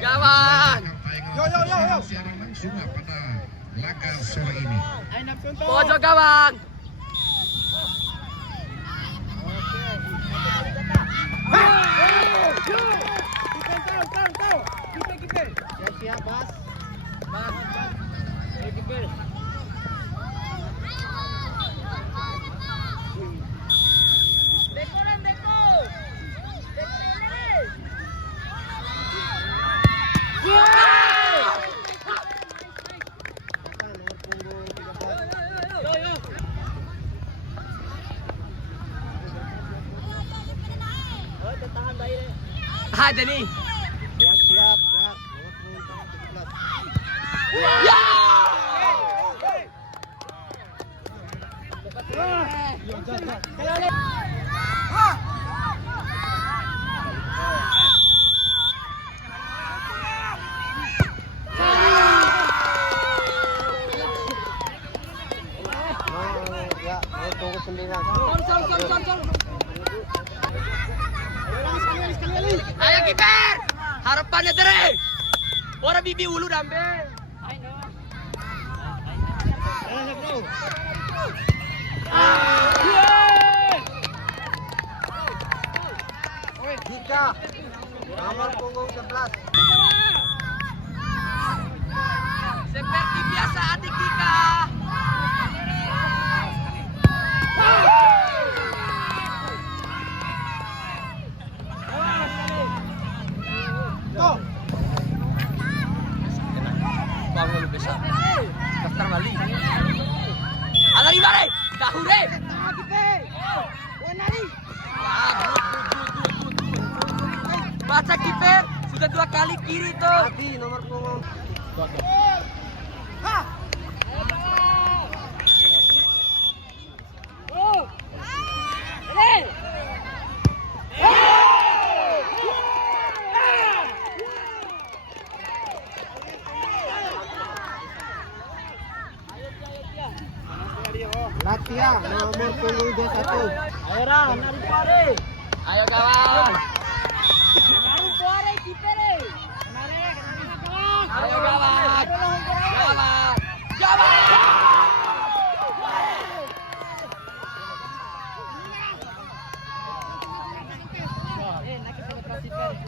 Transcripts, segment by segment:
Gawang. Yo. Siaran langsung pada laga sore ini. Pojok gawang. Siap, Bas. Ada nih. Siap. Ya. Tunggu 9. Ayo kiper. Harapannya tere. Orang bibi ulu dambe. Dika, nomor punggung 11. Seperti biasa adik Dika. Bangun besar. Daftar Bali. Ada di mana? Dahure. Baca kiper sudah 2 kali kiri tuh. Adi nomor punggung. Latia nomor punggung 21. Ayo Ra, narik pare. Ayo kawan. Ayo kawan. Kawan.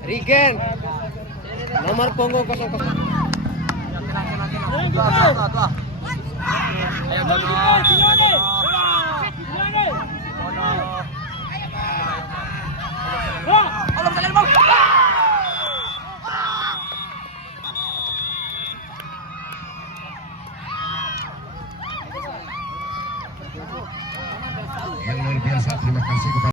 Rigen nomor punggung 00. Tua. Ayo kawan. Allah kalian mau. Yang luar biasa, terima kasih kepada